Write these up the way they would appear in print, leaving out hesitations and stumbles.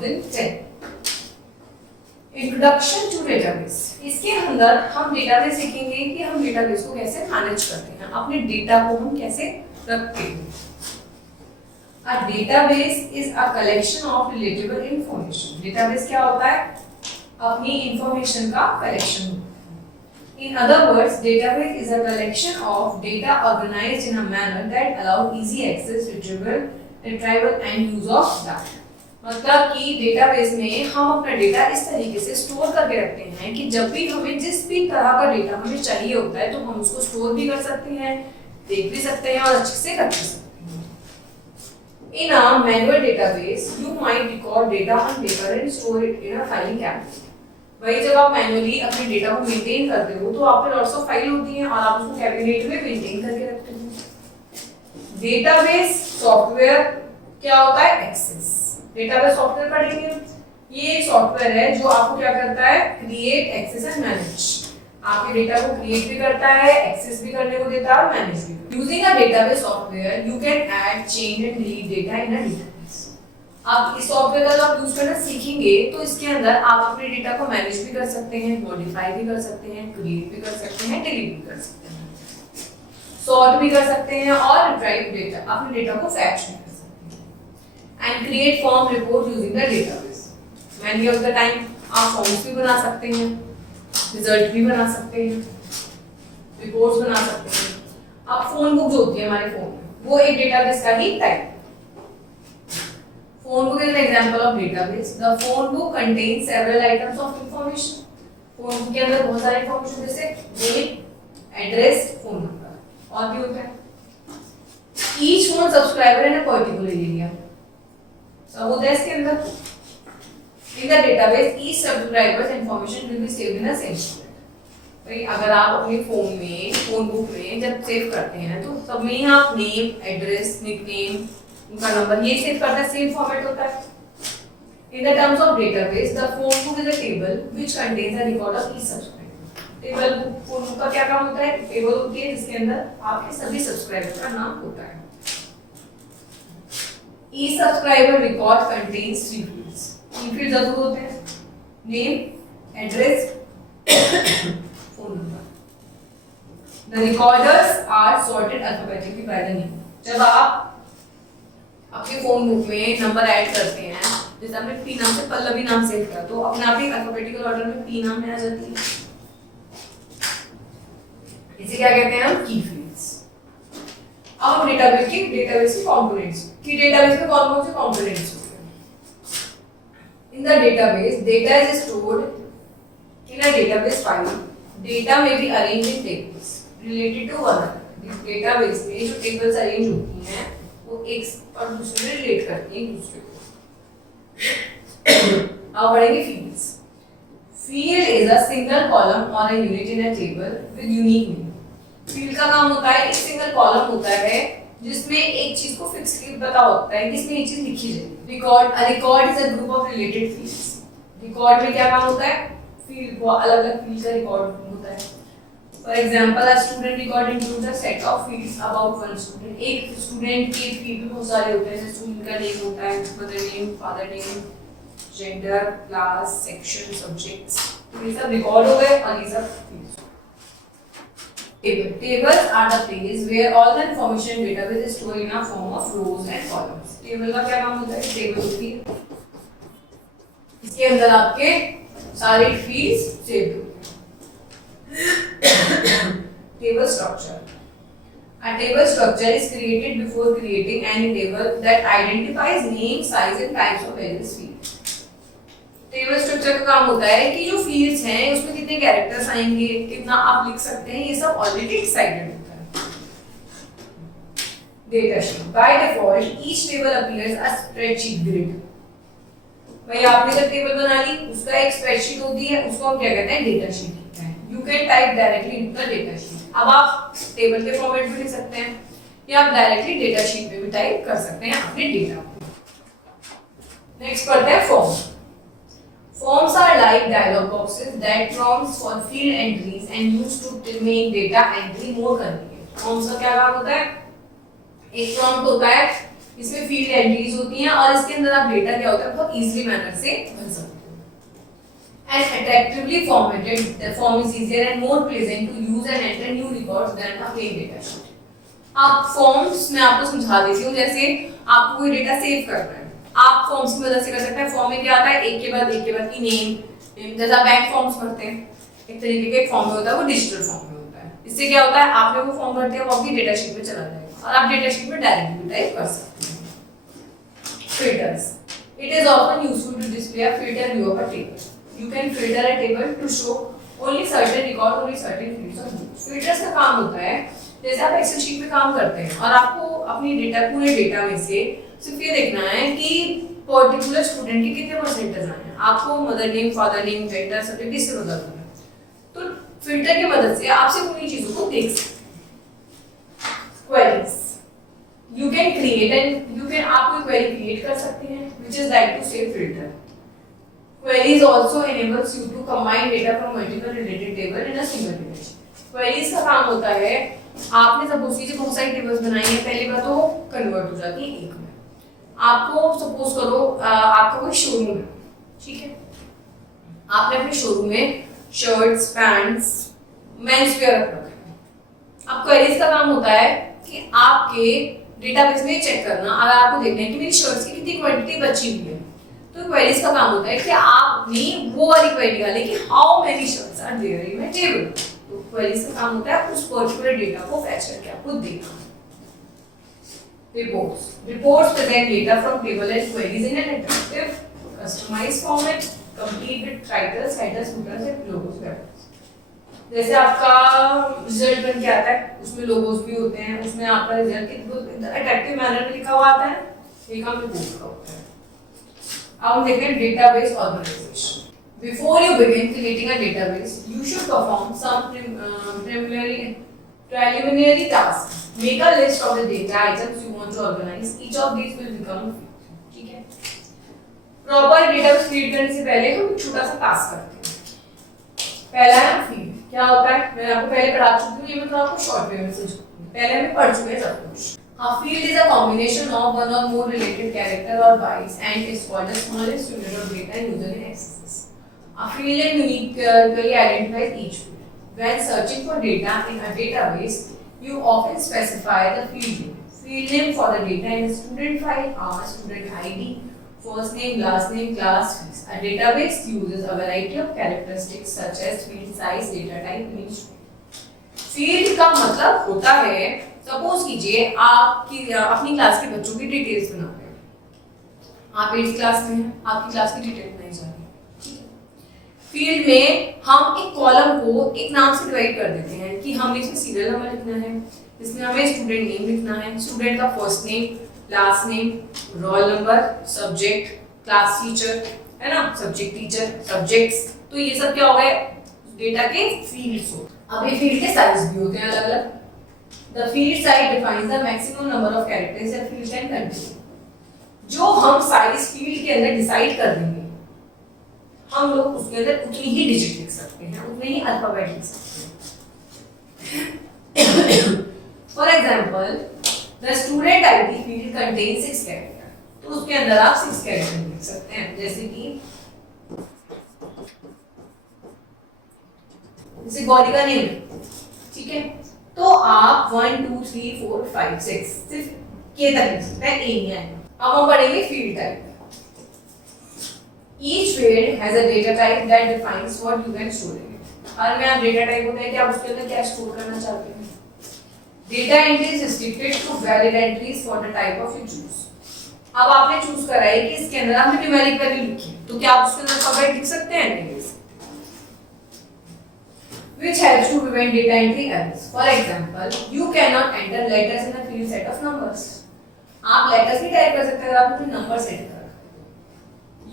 2010। Introduction two database, इसके अंदर हम डेटाबेस सीखेंगे कि हम डेटाबेस को कैसे मैनेज करते हैं, अपने डेटा को हम कैसे रखते हैं। A database is a collection of relatable information. Database क्या होता है? अपनी इंफॉर्मेशन का कलेक्शन होता है। In other words, database is a collection of data organized in a manner that allow easy access, retrieval and use of data. मतलब कि database में हम अपना डेटा इस तरीके से स्टोर करके रखते हैं कि जब भी हमें जिस भी तरह का डेटा हमें चाहिए होता है तो हम उसको स्टोर भी कर सकते हैं, देख भी सकते हैं और अच्छे से रख भी सकते हैं। In a manual database, you might record data on paper and store it in a filing cabinet. वही जब आप मैनुअली अपने डेटा को मेंटेन करते हो तो आप पे लॉट्स ऑफ फाइल होती हैं और आप उसको कैबिनेट में मेंटेन करके रखते हो। डेटाबेस सॉफ्टवेयर क्या होता है? एक्सेस। डेटाबेस सॉफ्टवेयर पढ़ेंगे, ये एक सॉफ्टवेयर है जो आपको क्या करता है? Create, access and manage. आपके डेटा को क्रिएट भी करता है, एक्सेस भी करने को देता है और मैनेज भी। Using a database software you can add, change and delete data in a database. आप इस सॉफ्टवेयर का जब आप यूज करना सीखेंगे तो इसके अंदर आप अपने डेटा को मैनेज भी कर सकते हैं, मॉडिफाई भी कर सकते हैं, क्रिएट भी कर सकते हैं, डिलीट भी कर सकते हैं, सॉर्ट भी कर सकते हैं और रिट्राइव डेटा, अपने डेटा को फैच भी कर सकते हैं। And create form report using the database. Many of the time आप फॉर्म्स भी बना सकते हैं, रिजल्ट भी बना सकते हैं, रिपोर्ट्स बना सकते हैं। अब फोन बुक जो होती है हमारे फोन में, वो एक डेटाबेस का ही type. Phone book is an example of database. The phone book contains several items of information. Phone book के अंदर बहुत सारी इंफॉर्मेशन जैसे नेम, एड्रेस, फोन नंबर और भी होता है। Each phone subscriber in a particular area, सब होता है इसके अंदर। In the database, each subscriber's information will be saved in the same format. भाई अगर आप अपने फोन में, फोन बुक में जब सेव करते हैं तो सब में ही आप नेम, एड्रेस, निकनेम, उनका नंबर ये सेव करते हैं, सेम फॉर्मेट होता है। In the terms of database, the phone book is a table which contains a record of each subscriber. Table book, phone book का क्या काम होता है? टेबल होती है जिसके अंदर आपके सभी सब्सक्राइबर का नाम होता है। Each subscriber record contains 3 fields. 3 fields जरूर होते हैं, name, address, phone number. The recorders are sorted alphabetically by the name. जब आप अपने फोन बुक में नंबर ऐड करते हैं, जैसे आपने पी नाम से पल्लवी नाम सेव किया तो अपने आप ही अल्फाबेटिकल ऑर्डर में पी नाम में आ जाती है। इसे क्या कहते हैं हम? की फील्ड्स। अब हम डेटाबेस के कंपोनेंट्स की, डेटाबेस में कौन कौन से कंपोनेंट्स होते हैं? In the database, data is stored in a database file. Data may be arranged in tables related to one another. Database में जो tables arrange होती हैं, वो एक और दूसरे में relate करती हैं एक दूसरे को। अब बढ़ेंगे fields. Field is a single column or a unit in a table with unique name. Field का काम होता है, एक single column होता है जिसमें एक चीज को फिक्सली पता होता है कि इसमें ये चीज लिखी जाएगी। Record is a group of related fields. Record में क्या काम होता है? फील्ड को अलग-अलग फील्ड का रिकॉर्ड होता है। For example a student record includes a set of fields about one student. एक स्टूडेंट के फील्ड बहुत सारे होते हैं, जैसे स्टूडेंट का नेम होता है, mother name, father name, gender, class, section, subjects, तो ये सब रिकॉर्ड हो गए और ये सब fields. Tables are the place where all the information in database is stored in a form of rows and columns. Table का क्या काम होता है? Table होती है, इसके अंदर आपके सारे fields सेव होते हैं। Table structure. A table structure is created before creating any table that identifies name, size and types of various fields. Table structure का काम होता है कि जो फील्ड्स हैं उसमें कितने कैरेक्टर्स आएंगे, कितना आप लिख सकते हैं, ये सब ऑलरेडी डिसाइडेड होता है। Data sheet by default each table appears a spreadsheet grid. भाई आपने जब टेबल बना ली उसका एक स्प्रेडशीट होती है, उसको हम क्या कहते हैं? डेटा शीट कहते हैं। You can type directly in the data sheet. अब आप टेबल के फॉर्मेट में लिख सकते हैं या आप डायरेक्टली डेटा शीट में भी टाइप कर सकते हैं अपने डेटा को। नेक्स्ट पढ़ते हैं form. Forms are like dialog boxes that prompts for field entries and used to make data entry more convenient. Forms का क्या काम होता है? एक prompt होता है इसमें फील्ड एंट्रीज होती हैं और इसके अंदर आप डेटा क्या होता है बहुत इजीली मैनर से भर सकते हो। And attractively formatted, the form is easier and more pleasant to use and enter new records than a plain data sheet. आप फॉर्म्स में आपको समझा देती हूँ, जैसे आपको कोई डेटा सेव करना है, आप फॉर्म्स की मदद से कर सकते हैं। फॉर्म में क्या आता है, एक के बाद की नेम, जैसा बैंक फॉर्म्स भरते हैं एक तरीके के फॉर्म में होता है, वो डिजिटल फॉर्म में होता है। इससे क्या होता है, आपने वो फॉर्म भर दिया, वो आपकी डेटा शीट में चला जाएगा और आप डेटा शीट में डायरेक्टली टाइप कर सकते हैं। Filters. It is often useful to display a filter view of a table. You can filter a table to show only certain records, only certain fields of views. Filters का काम होता है, जैसे आप Excel sheet में काम करते हैं और आपको अपनी डेटा पूरे डेटा में से सिर्फ ये देखना है कि पर्टिकुलर स्टूडेंट के कितने परसेंटेज आए हैं। आपको mother name, father name, gender, subject इससे बता देना है। तो फिल्टर की मदद से आप सिर्फ उन्हीं चीजों को देख सकते हैं। Queries you can create and you can आप कोई query create कर सकते हैं which is like to say filter. Queries also enables you to combine data from multiple related table in a single image. Queries का काम होता है, आपने सपोज कीजिए बहुत सारी टेबल्स बनाई है, पहली बार तो कन्वर्ट हो जाती है एक में। आपको सपोज करो आपका कोई शोरूम है, ठीक है, आपने अपने शोरूम में शर्ट्स, पैंट्स, मेंस वेयर रखा है। अब क्वेरीज का काम होता है कि आपके डेटाबेस में चेक करना, अगर आपको देखना है कि मेरी शर्ट्स की कितनी क्वांटिटी बची हुई है, तो क्वेरीज का काम होता है कि आपने वो वाली क्वेरी निकाली कि how many shirts are there in my table. तो क्वेरीज का काम होता है उस पर्टिकुलर डेटा को फैच करके आपको देखना। Reports present data from table and queries in an attractive customised format complete with titles, headers, footers and logos. जैसे आपका रिजल्ट बन के आता है, उसमें लोगोस भी होते हैं, उसमें आपका रिजल्ट अट्रैक्टिव मैनर में लिखा हुआ आता है, ये काम रिपोर्ट का होता है। अब हम देखते हैं database organisation. Before you begin creating a database, you should perform some preliminary tasks. Make a list of the data items you want to organize. Each of these will become a field. ठीक है? Proper database create करने से पहले हम छोटा सा task करते हैं। पहला है फील्ड। क्या होता है, मैं आपको पहले पढ़ा चुकी हूँ, ये मैं तो आपको शॉर्ट में समझ पहले हमें पढ़ चुके हैं सब कुछ। A field is a combination of one or more related character or bytes and is called the smallest unit of data user can access. A field and uniquely identifies each field. When searching for data in a database, you often specify the field name. Field name for the data in a student file are student ID, first name, last name, class, fees. A database uses a variety of characteristics such as field size, data type, image. Field का मतलब होता है, suppose कीजिए आपकी अपनी class के बच्चों की डिटेल्स बना रहे हैं, आप 8th क्लास में हैं, आपकी क्लास की डिटेल बनाई जा रही है। फील्ड में हम एक कॉलम को एक नाम से डिवाइड कर देते हैं कि हमने इसमें सीरियल नंबर लिखना है, इसमें हमें स्टूडेंट नेम लिखना है, स्टूडेंट का first name, last name, roll number, subject, class teacher, है ना, सब्जेक्ट टीचर, सब्जेक्ट्स। तो ये सब क्या हो गए, डेटा के फील्ड्स हो। अब ये फील्ड के साइज भी होते हैं अलग अलग। The field size defines the maximum number of characters a field can contain. जो हम साइज फील्ड के अंदर डिसाइड कर देंगे, हम लोग उसके अंदर उतनी ही डिजिट लिख सकते हैं, उतने ही अल्फाबेट लिख सकते हैं। For example, the student ID field contain 6 character, तो उसके अंदर आप 6 कैरेक्टर लिख सकते हैं, जैसे गौरी का नेम, ठीक है, तो आप 1 2 3 4 5 6 सिर्फ के तक लिख सकते हैं, ए नहीं आएगा। अब हम पढ़ेंगे field type. Each field has a data type that defines what you can store in it. हर में आप डेटा टाइप होता है कि आप उसके अंदर क्या स्टोर करना चाहते हैं। Data entry is restricted to valid entries for the type of you choose. अब आपने चूज करा है कि इसके अंदर आपने न्यूमेरिक वैल्यू लिखी है, तो क्या आप उसके अंदर अल्फाबेट लिख सकते हैं, नहीं लिख सकते। Which helps to prevent data entry errors. For example, you cannot enter letters in a field set of numbers. आप letters नहीं टाइप कर सकते अगर आप अपने नंबर सेट कर रहे हैं।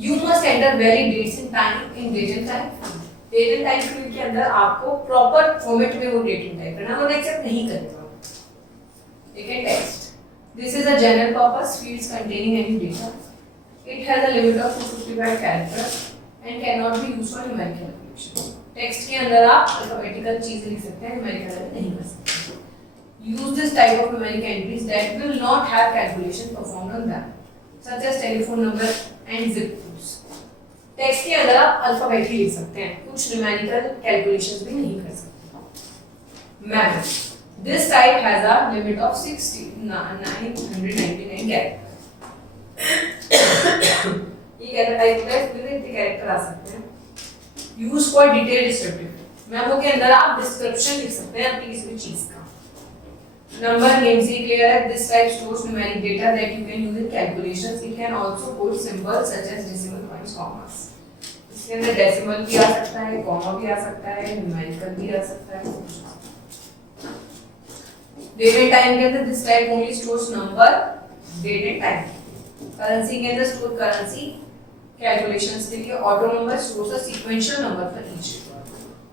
You must enter valid dates in time in date and time field. Date and time field के अंदर आपको proper format में वो date and time करना, वो एक्सेप्ट नहीं करेगा। ठीक है, text. This is a general purpose fields containing any data. It has a limit of 255 characters and cannot be used for numerical calculation. Text के अंदर आप अल्फाबेटिकल चीज लिख सकते हैं, न्यूमेरिकल नहीं कर सकते। use this type of numeric entries that will not have calculation performed on them, such as telephone number and zip codes. Text के अंदर आप अल्फाबेट ही लिख सकते हैं, कुछ न्यूमेरिकल कैलकुलेशंस भी नहीं कर सकते। Math, this type has a limit of 999 character. ये टाइप का इसमें इतने कैरेक्टर आ सकते हैं। Use for detail descriptive, memo के अंदर आप डिस्क्रिप्शन लिख सकते हैं अपनी किसी भी चीज का। नंबर नेम से क्लियर है, this type stores numeric data that you can use in calculations. It can also put symbols such as decimal points, commas. इसके अंदर डेसिमल भी आ सकता है, कॉमा भी आ सकता है, न्यूमेरिकल भी आ सकता है। डेट एंड टाइम के अंदर this type only stores number, date and time. Currency के अंदर स्टोर करेंसी कैलकुलेशंस के लिए। Auto number stores a sequential number for each.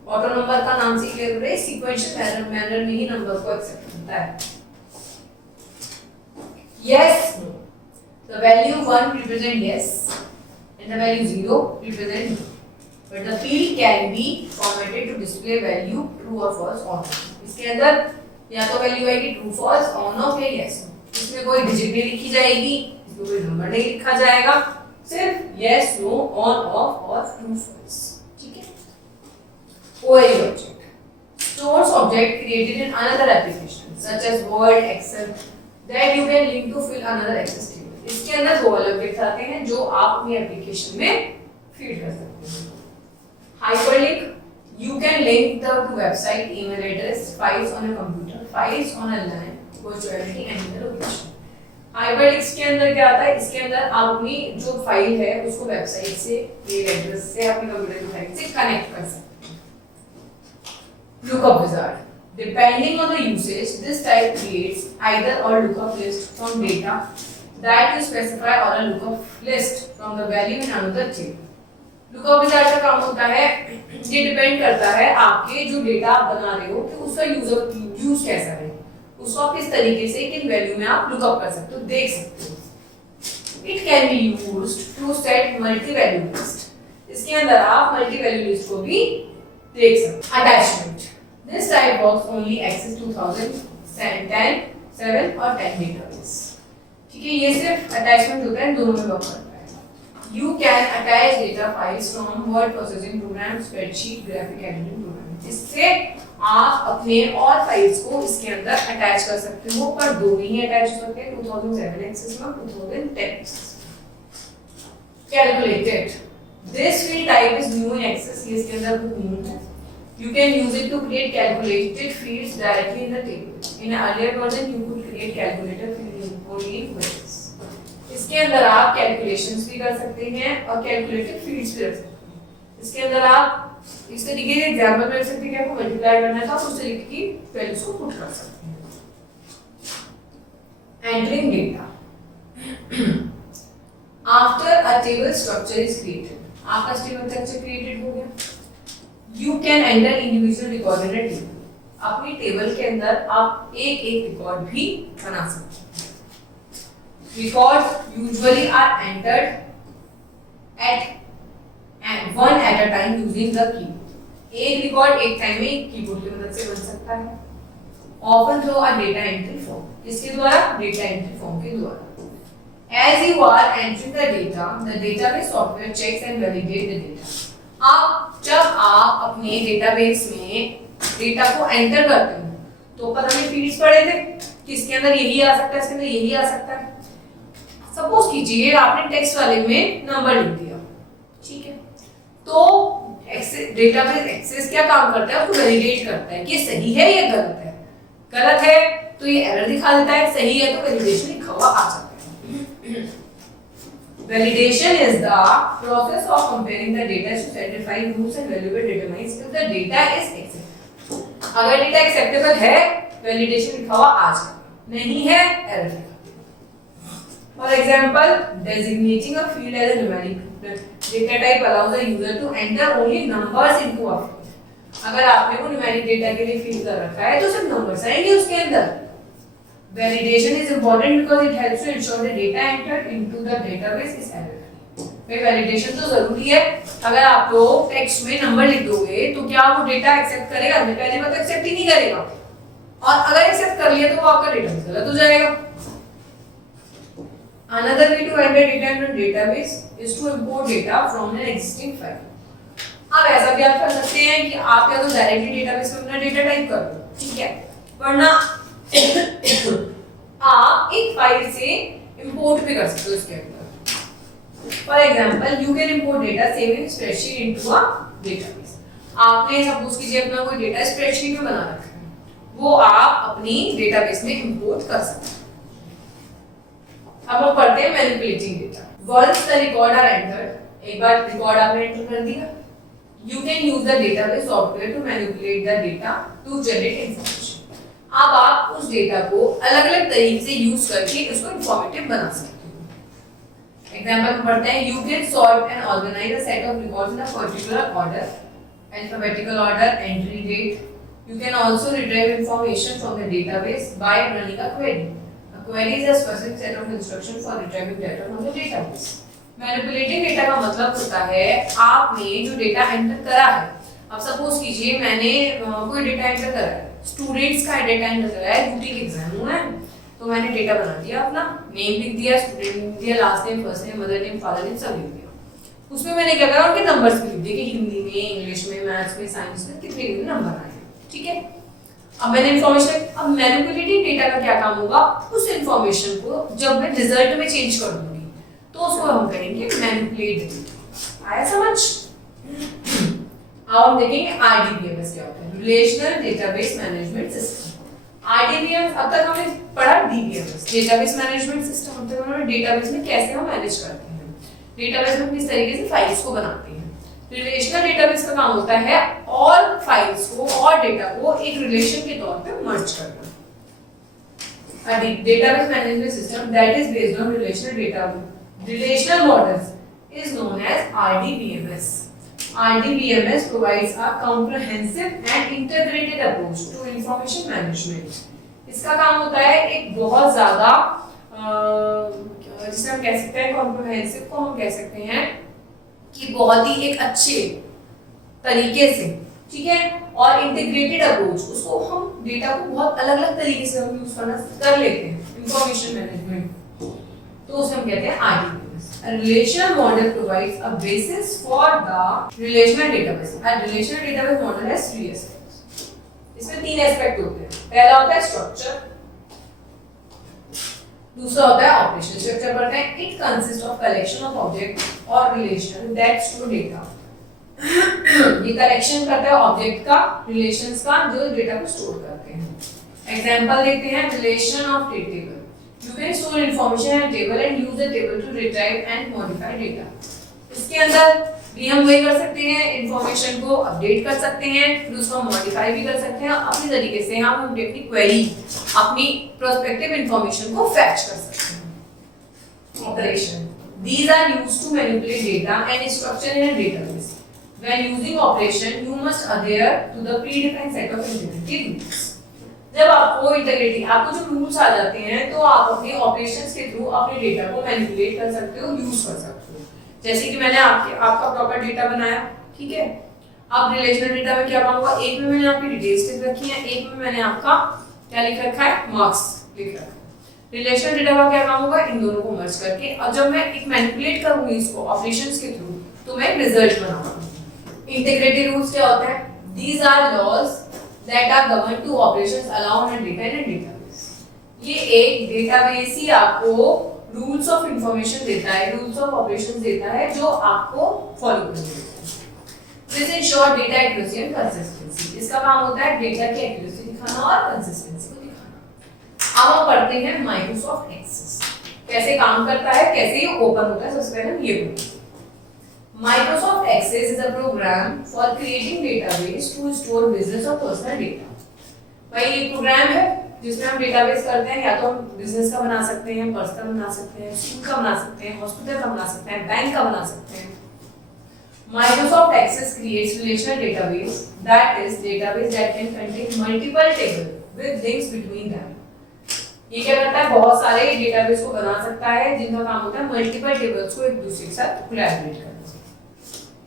Auto number का नाम से क्लियर हो रहा है, सीक्वेंशियल मैनर में ही नंबर को एक्सेप्ट करता है। Yes, the value 1 represent yes and the value 0 represent no, but the field can be formatted to display value true or false or not। इसके अंदर या तो वैल्यू आएगी ट्रू फॉल्स, ऑन ऑफ या yes. इसमें कोई डिजिट नहीं लिखी जाएगी, इसमें कोई नंबर नहीं लिखा जाएगा, सिर्फ यस नो, ऑन ऑफ और ट्रू फॉल्स। ठीक है। OAE object stores object created in another application such as Word, Excel that you can link to fill another access table। इसके अंदर दो अलग ऑब्जेक्ट्स आते हैं जो आप अपनी एप्लीकेशन में फीड कर सकते हैं। Hyperlink, you can link the to website, email address, files on a computer, files on a LAN, virtuality and the location। Hyperlinks के अंदर क्या आता है, इसके अंदर आप अपनी जो फाइल है उसको वेबसाइट से, मेल एड्रेस से, अपने कंप्यूटर की फाइल से कनेक्ट कर सकते हैं। Lookup wizard, depending on the usage, this type creates either a lookup list from data that you specify or a lookup list from the value in another table। Lookup wizard का काम होता है, ये depend करता है आपके जो data आप बना रहे हो कि उसका यूज कैसा है, उसको आप किस तरीके से किन वैल्यू में आप लुकअप कर सकते हो, देख सकते हो। It can be used to set multi value list. इसके अंदर आप मल्टी वैल्यू लिस्ट को भी देख सकते हो। Attachment, this type works only access 2010, 7 और 10 डेटाबेस। ठीक है, ये सिर्फ अटैचमेंट होता है, दोनों में वर्क करता है। You can attach data files from word processing program, spreadsheet, graphic editing program। इससे आप अपने और फाइल्स को इसके अंदर अटैच कर सकते हो, पर दो ही अटैच हो सकते हैं, 2007 एक्सेस में, 2010। Calculated, this field type is new in Access। ये इसके अंदर कुछ न्यू है। You can use it to create calculated fields directly in the table। In an earlier version, you could create calculated fields only in queries। इसके अंदर आप calculations भी कर सकते हैं और कैलकुलेटेड फील्ड्स भी रख सकते हैं। इसके अंदर आप इस तरीके के एग्जांपल रख सकते हैं कि आपको मल्टीप्लाई करना है तो आप उस तरीके की वैल्यूज को पुट कर सकते हैं। Entering data, after a table structure is created, आपका टेबल स्ट्रक्चर क्रिएटेड हो गया। You can enter individual record in a table. अपनी टेबल के अंदर आप एक एक रिकॉर्ड भी बना सकते हैं। Records usually are entered at one at a time using the keyboard। एक रिकॉर्ड एक टाइम में कीबोर्ड की मदद से बन सकता है। Often through a data entry form। इसके द्वारा डेटा एंट्री फॉर्म के द्वारा। As you are entering the data, the database software checks and validates the data। अब जब आप अपने डेटाबेस में डेटा को एंटर करते हो तो ऊपर हमने फील्ड्स पढ़े थे कि इसके अंदर यही आ सकता है, इसके अंदर यही आ सकता है। सपोज कीजिए आपने टेक्स्ट वाले में नंबर लिख दिया, ठीक है, तो डेटाबेस एक्सेस क्या काम करता है, उसको वैलिडेट करता है कि सही है या गलत है। गलत है तो ये एरर दिखा देता है, सही है तो वैलिडेशन लिखा हुआ आ जाता है। Validation is the process of comparing the data to certify rules and value determines if the data is acceptable. अगर डेटा एक्सेप्टेबल है वैलिडेशन लिखा हुआ आ जाएगा, नहीं है एरर लिखा। For example, designating a field as a numeric data type allows the user to enter only numbers into a field। अगर आपने वो न्यूमेरिक डेटा के लिए फील्ड कर रखा है तो सिर्फ नंबर्स आएंगे उसके अंदर। Validation is important because it helps to ensure the data entered into the database is error-free। भाई वैलिडेशन तो जरूरी है। अगर आप टेक्स्ट में नंबर लिख दोगे तो क्या वो डेटा एक्सेप्ट करेगा? पहली बात तो एक्सेप्ट ही नहीं करेगा, और अगर एक्सेप्ट कर लिया तो वो आपका डेटाबेस गलत हो जाएगा। Another way to enter data into database is to import data from an existing file. अब ऐसा भी आप कर सकते हैं कि आप या तो डायरेक्टली डेटाबेस में अपना डेटा टाइप कर दो, ठीक है, वरना आप एक फाइल से इंपोर्ट भी कर सकते हो इसके अंदर। For example you can import data save in spreadsheet into a database. आपने सपोज कीजिए अपना कोई डेटा स्प्रेडशीट में बना रखा है, वो आप अपनी डेटाबेस में इंपोर्ट कर सकते हैं। अब हम पढ़ते हैं manipulating data. Once the record are entered, एक बार रिकॉर्ड आपने एंटर कर दिया, you can use the database software to manipulate the data to generate information. अब आप उस डेटा को अलग-अलग तरीके से यूज करके उसको इंफॉर्मेटिव बना सकते हो। एग्जांपल में पढ़ते हैं you can sort and organize a set of records in a particular order, alphabetical order, entry date. You can also retrieve information from the database by running a query. A query is a specific set of instructions for retrieving data from the database. Manipulating data का मतलब होता है आपने जो data enter करा है, अब suppose कीजिए मैंने कोई डेटा एंटर करा है, स्टूडेंट्स का डेटा एंटर करा है, यूटी के एग्जाम हुआ है, तो मैंने डेटा बना दिया, अपना नेम लिख दिया, स्टूडेंट लिख दिया, last name, first name, mother name, father name सब लिख दिया। उसमें मैंने क्या करा, उनके नंबर्स भी लिख दिए कि हिंदी में, इंग्लिश में, मैथ्स में, साइंस में कितने नंबर आए, ठीक है। अब मैंने इन्फॉर्मेशन, अब मैनिपुलेटिंग डेटा का क्या काम होगा, उस इन्फॉर्मेशन को जब मैं रिजल्ट में चेंज कर दूंगी तो उसको हम करेंगे मैनिपुलेट। आया समझ? अब हम देखेंगे आरडीबीएमएस क्या होता है, relational database management system. RDBMS अब तक हमने पढ़ा डीबीएमएस, डेटाबेस मैनेजमेंट सिस्टम, अब तक हमने डेटाबेस में कैसे हम मैनेज करते हैं, डेटाबेस में किस तरीके से फाइल्स को बनाते हैं। रिलेशनल डेटाबेस का काम होता है और फाइल्स को और डेटा को एक रिलेशन के तौर पे मर्ज करना। A database management system that is based on relational models is known as RDBMS. RDBMS provides a comprehensive and integrated approach to information management. इसका काम होता है एक बहुत ज्यादा जिसे हम कह सकते हैं कॉम्प्रिहेंसिव को हम कह सकते हैं कि बहुत ही एक अच्छे तरीके से, ठीक है, और इंटीग्रेटेड अप्रोच, उसको हम डेटा को बहुत अलग-अलग तरीके से हम यूज करना कर लेते हैं इंफॉर्मेशन मैनेजमेंट, तो उसे हम कहते हैं RDBMS. A relational model provides a basis for the relational database. A relational database model has three aspects. इसमें तीन एस्पेक्ट होते हैं। पहला होता है स्ट्रक्चर, दूसरा होता है ऑपरेशन। स्ट्रक्चर पढ़ते हैं, it consist of collection of object और रिलेशन दैट स्टोर डेटा। ये कलेक्शन करता है ऑब्जेक्ट का, रिलेशंस का, जो डेटा को स्टोर करते हैं। एग्जांपल देखते हैं, relation of table. You can store information in a table and use the table to retrieve and modify data. इसके अंदर भी हम वही कर सकते हैं, इंफॉर्मेशन को अपडेट कर सकते हैं, फिर उसको मॉडिफाई भी कर सकते हैं, अपनी तरीके से हम अपनी क्वेरी, अपनी प्रोस्पेक्टिव इंफॉर्मेशन को फैच कर सकते हैं। Operation, these are used to manipulate data and structure in a database. When using operation, you must adhere to the predefined set of integrity rules. जब आपको इंटीग्रिटी, आपको जो रूल्स आ जाते हैं तो आप अपने ऑपरेशंस के थ्रू अपने डेटा को मैनिपुलेट कर सकते हो, यूज कर सकते हो। जैसे कि मैंने आपका प्रॉपर डेटा बनाया, ठीक है, अब रिलेशनल डेटा में क्या काम होगा, एक में मैंने आपकी डिटेल्स लिख रखी है, एक में मैंने आपका क्या लिख रखा है, मार्क्स लिख रखा है। रिलेशनल डेटा का क्या काम होगा, इन दोनों को मर्ज करके, और जब मैं एक मैनिपुलेट करूंगी इसको ऑपरेशंस के थ्रू तो मैं रिजल्ट बनाऊंगा। इंटीग्रिटी रूल्स क्या होता है, these are laws that are governed to operations allowed in data in a database. ये एक डेटाबेस ही आपको रूल्स ऑफ इंफॉर्मेशन देता है, रूल्स ऑफ ऑपरेशंस देता है जो आपको फॉलो करना है। This ensure data accuracy and consistency. इसका काम होता है डेटा की एक्यूरेसी दिखाना और कंसिस्टेंसी को दिखाना। अब हम पढ़ते हैं माइक्रोसॉफ्ट एक्सेस कैसे काम करता है, कैसे ये ओपन होता है। सबसे पहले हम ये पढ़ेंगे। Microsoft Access is a program for creating database to store business or personal data. भाई ये प्रोग्राम है जिसमें हम डेटाबेस करते हैं, या तो हम बिजनेस का बना सकते हैं, पर्सनल बना सकते हैं, स्कूल का बना सकते हैं, हॉस्पिटल का बना सकते हैं, बैंक का बना सकते हैं। Microsoft Access creates relational database, that is database that can contain multiple tables with links between them. ये क्या करता है, बहुत सारे डेटाबेस को बना सकता है जिनका काम होता है मल्टीपल टेबल्स को एक दूसरे के साथ कोलैबोरेट करना।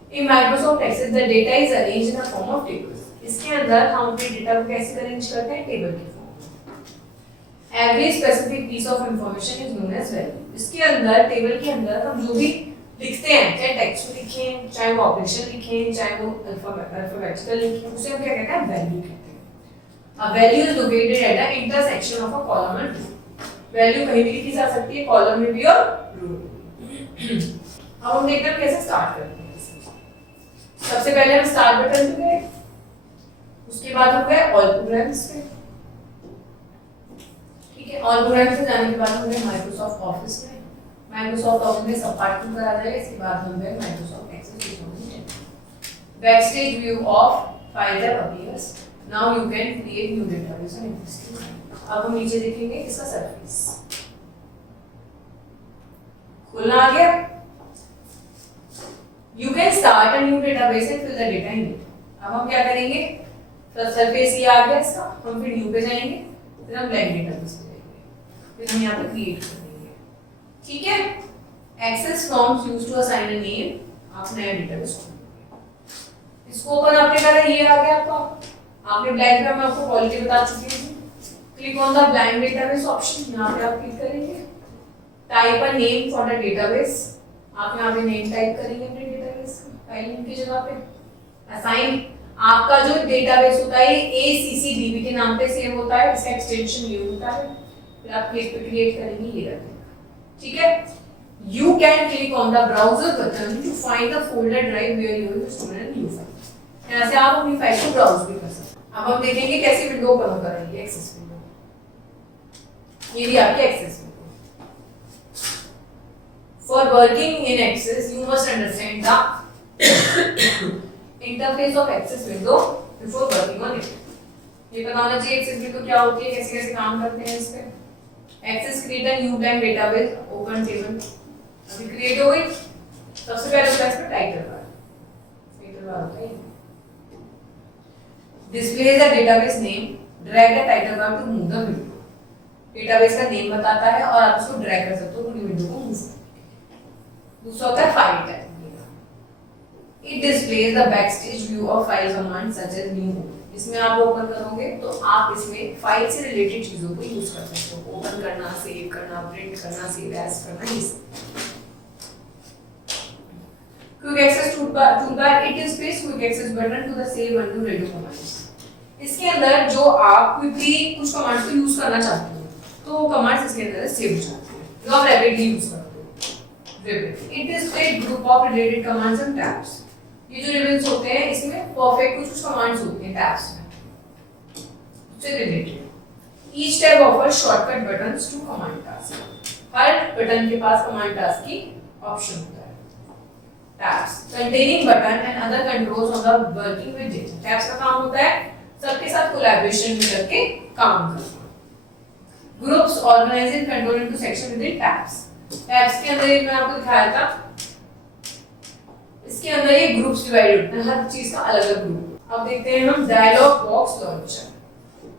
In Microsoft Access, the data is arranged in a form of tables. इसके अंदर हम अपने डेटा को कैसे अरेंज करते हैं, टेबल के form. Every specific piece of information is known as value. इसके अंदर टेबल के अंदर हम जो भी लिखते हैं, चाहे टेक्स्ट लिखें, चाहे वो ऑपरेशन लिखें, चाहे वो अल्फाबेटिकल लिखें, उसे हम क्या कहते हैं, वैल्यू कहते हैं। A value is located at the intersection of a column and row. Value कहीं भी लिखी जा सकती है, कॉलम में भी और रो में। अब हम देखते हैं कैसे स्टार्ट करते हैं। सबसे पहले हम स्टार्ट बटन पे गए, उसके बाद हम गए ऑल प्रोग्राम्स पे। ठीक है, ऑल प्रोग्राम्स पे जाने के बाद हम गए माइक्रोसॉफ्ट ऑफिस में। माइक्रोसॉफ्ट ऑफिस में सब पार्ट 2 करा जाएगा। इसके बाद हम गए Microsoft Access 2010। Backstage view of file that appears. Now you can create new database and access. अब हम नीचे देखेंगे इसका सरफेस खुलना आ गया। You can start a new database and fill the data in it. अब हम क्या करेंगे, तो सरफेस ये आ गया इसका, हम फिर न्यू पे जाएंगे, फिर हम ब्लैंक डेटाबेस पे जाएंगे, फिर हम यहाँ पे क्रिएट कर देंगे। ठीक है, access forms used to assign a name, आप नया डेटाबेस खोलेंगे। इसको ओपन आपने करा, ये आ गया आपका, आपने ब्लैंक का मैं आपको क्वालिटी बता चुकी हूँ। Click on the blank database option, यहाँ पे आप क्लिक करेंगे। Type a name for the database, आप यहाँ पे नेम टाइप करेंगे अपने डेटाबेस का, फाइल नेम की जगह पे। असाइन, आपका जो डेटाबेस होता है ACCDB के नाम पे सेव होता है, इसका एक्सटेंशन ये होता है। फिर आप क्लिक पे क्रिएट करेंगे, ये रखेगा। ठीक है, you can click on the browser button to find the folder drive where you will store an new file. यहाँ से आप अपनी फाइल को ब्राउज भी कर सकते हैं। अब हम देखेंगे कैसे विंडो ओपन करेंगे, एक्सेस विंडो। ये भी आपकी access window. For working in Access, you must understand the interface of Access window before working on it. ये पता होना चाहिए Access window क्या होती है, कैसे कैसे काम करते हैं इस पे। Access create a new blank database, open table। अभी create हो गई। सबसे पहले होता है इसमें टाइटल बार। टाइटल बार होता है। Display the database name, drag the title bar to move the window। Database का नेम बताता है और आप उसको ड्रैग कर सकते हो, पूरी विंडो को मूव कर। दूसरा होता है file type. It displays the backstage view of file command such as new. इसमें आप ओपन करोगे तो आप इसमें फाइल से रिलेटेड चीजों को यूज कर सकते हो। ओपन करना, सेव करना, प्रिंट करना, सेव एज करना, ये सब। Quick access toolbar, it displays quick access button to the save and to redo commands. इसके अंदर जो आप क्विकली कुछ कमांड्स को यूज करना चाहते हो, तो वो कमांड्स इसके अंदर सेव हो जाती है, जो आप रैपिडली यूज करते हो। It displays group of related commands and tabs। ये जो ribbons होते हैं इसमें perfect कुछ commands होते हैं tabs में, उससे related। Each tab offers shortcut buttons to command task। Her button के पास command task की option होता है। Tabs containing button and other controls on the working with data। Tabs का काम होता है सबके साथ collaboration में करके काम करना। Groups organize and control into section within tabs। Tabs के अंदर मैं आपको दिखाया था, इसके अंदर ये ग्रुप्स डिवाइडेड होते हैं, हर चीज का अलग अलग ग्रुप। अब देखते हैं हम dialog box launcher.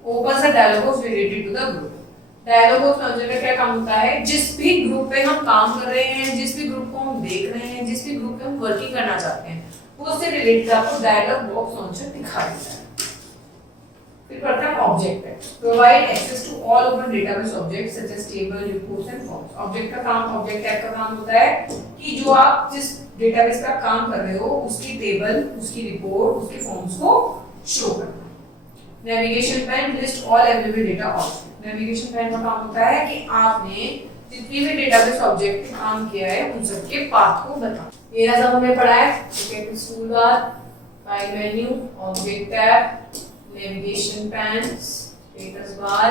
Open the dialog box related to the group. Dialog box launcher का क्या काम होता है, जिस भी ग्रुप पे हम काम कर रहे हैं, जिस भी ग्रुप को हम देख रहे हैं, जिस भी ग्रुप पे हम वर्किंग करना चाहते हैं, उससे रिलेटेड आपको डायलॉग बॉक्स लॉन्चर दिखा देता है। फिर पढ़ते हैं object type. Provide access to all open database objects such as table, reports and forms. Object का काम, ऑब्जेक्ट टाइप का काम होता है कि जो आप जिस डेटाबेस पे काम कर रहे हो उसकी टेबल, उसकी रिपोर्ट, उसके फॉर्म्स को शो करना। Navigation pan list all available data object. Navigation pan का काम होता है कि आपने जितनी भी डेटाबेस ऑब्जेक्ट पे काम किया है उन सबके पाथ को बताना। ये सब हमने पढ़ा है, tool bar, file menu, object tab, navigation pane, status bar,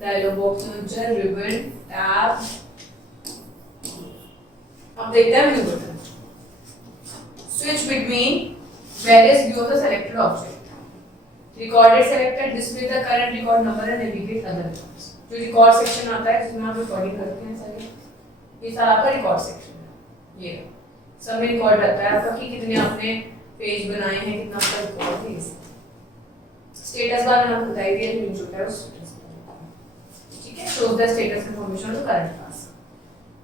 dialog box launcher, ribbon, tab. अब देखते हैं view button. Switch between various view of the selected object. Recorded selected, display the current record number and navigate other records. जो record section आता है जिसमें आप recording करते हैं सारे, ये सारा आपका रिकॉर्ड सेक्शन है। ये सब में रिकॉर्ड रहता है आपका कि कितने आपने पेज बनाए हैं, कितना आपका रिकॉर्ड है। स्टेटस बार मैंने आपको बताई दिया न्यूज़ होता है उस स्टेटस बार। ठीक है, shows the status information of current task.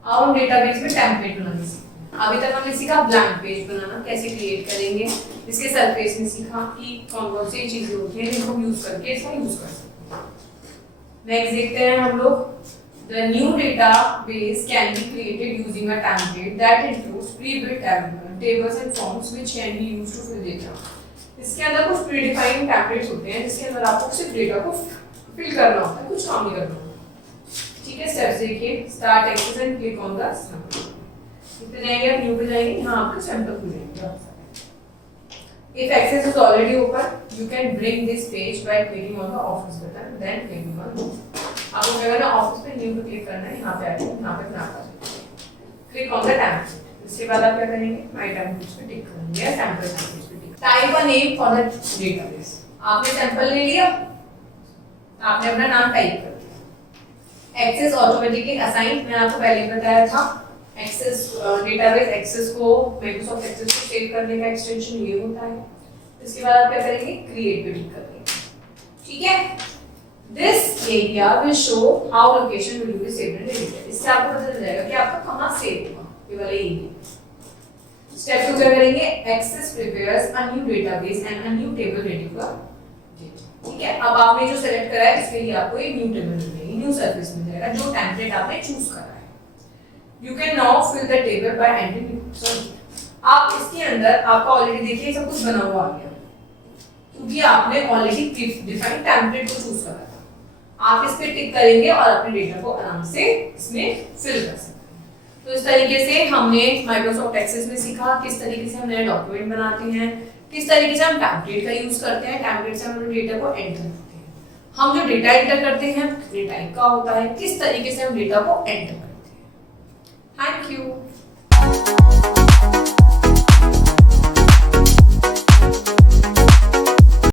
अब हम डेटाबेस में टेम्पलेट बनाना सीखते हैं। अभी तक हमने सीखा ब्लैंक पेज बनाना कैसे क्रिएट करेंगे, इसके सरफेस में सीखा कि कौन कौन सी चीजें होती हैं जिनको हम यूज करके इसका यूज कर सकते हैं। नेक्स्ट देखते हैं हम लोग, the new database can be created using a template that includes pre-built tables and forms which can be used to fill data. इसके अंदर कुछ प्रीडिफाइंड टेम्पलेट्स होते हैं जिसके अंदर आपको सिर्फ डेटा को फिल करना होता है, कुछ काम नहीं करना होता। ठीक है, स्टेप्स देखिए, start access and click on the sample. इतने जाएंगे आप न्यू पे जाएंगे, यहाँ आपके सैंपल खुलेंगे। If access is already open, you can bring this page by clicking on the office button, then clicking on new. आपको क्या करना है, ऑफिस पे न्यू पे क्लिक करना है, यहाँ पे आके यहाँ पे नाम डालना, क्लिक ऑन द टेम्पलेट। इसके बाद आप क्या करेंगे, माय टेम्पलेट्स पे टिक करेंगे या सैंपल टेम्पलेट्स पे tick. Type a name for the database. आपने सैंपल ले लिया, आपने अपना नाम टाइप कर दिया। एक्सेस ऑटोमेटिकली असाइन, मैंने आपको पहले बताया था, एक्सेस डेटाबेस एक्सेस को माइक्रोसॉफ्ट एक्सेस को सेव करने का एक्सटेंशन ये होता है। इसके बाद आप क्या करेंगे, क्रिएट पे क्लिक करेंगे। ठीक है, This area will show how location will be saved in the database. इससे आपको पता चल जाएगा कि आपका कहाँ सेव हुआ, ये वाला एरिया। स्टेप 2 क्या करेंगे, Access prepares a new database and a new table ready for data। ठीक है, अब आपने जो सेलेक्ट करा है इसके लिए आपको एक न्यू टेबल मिलेगी, न्यू सर्विस मिल जाएगा, जो टेम्पलेट आपने चूज करा है। You can now fill the table by entering new। आप इसके अंदर आपका ऑलरेडी देखिए सब कुछ बना हुआ आ गया, क्योंकि आपने ऑलरेडी डिफाइंड टेम्पलेट को चूज करा। आप इस पे टिक करेंगे और अपने डेटा को आराम से इसमें फिल कर सकते हैं। तो इस तरीके से हमने माइक्रोसॉफ्ट एक्सेस में सीखा किस तरीके से हम नए डॉक्यूमेंट बनाते हैं, किस तरीके से हम टेम्पलेट का यूज करते हैं, टेम्पलेट से हम अपने डेटा को एंटर करते हैं, हम जो डेटा एंटर करते हैं कितने टाइप का होता है, किस तरीके से हम डेटा को एंटर करते हैं। Thank you.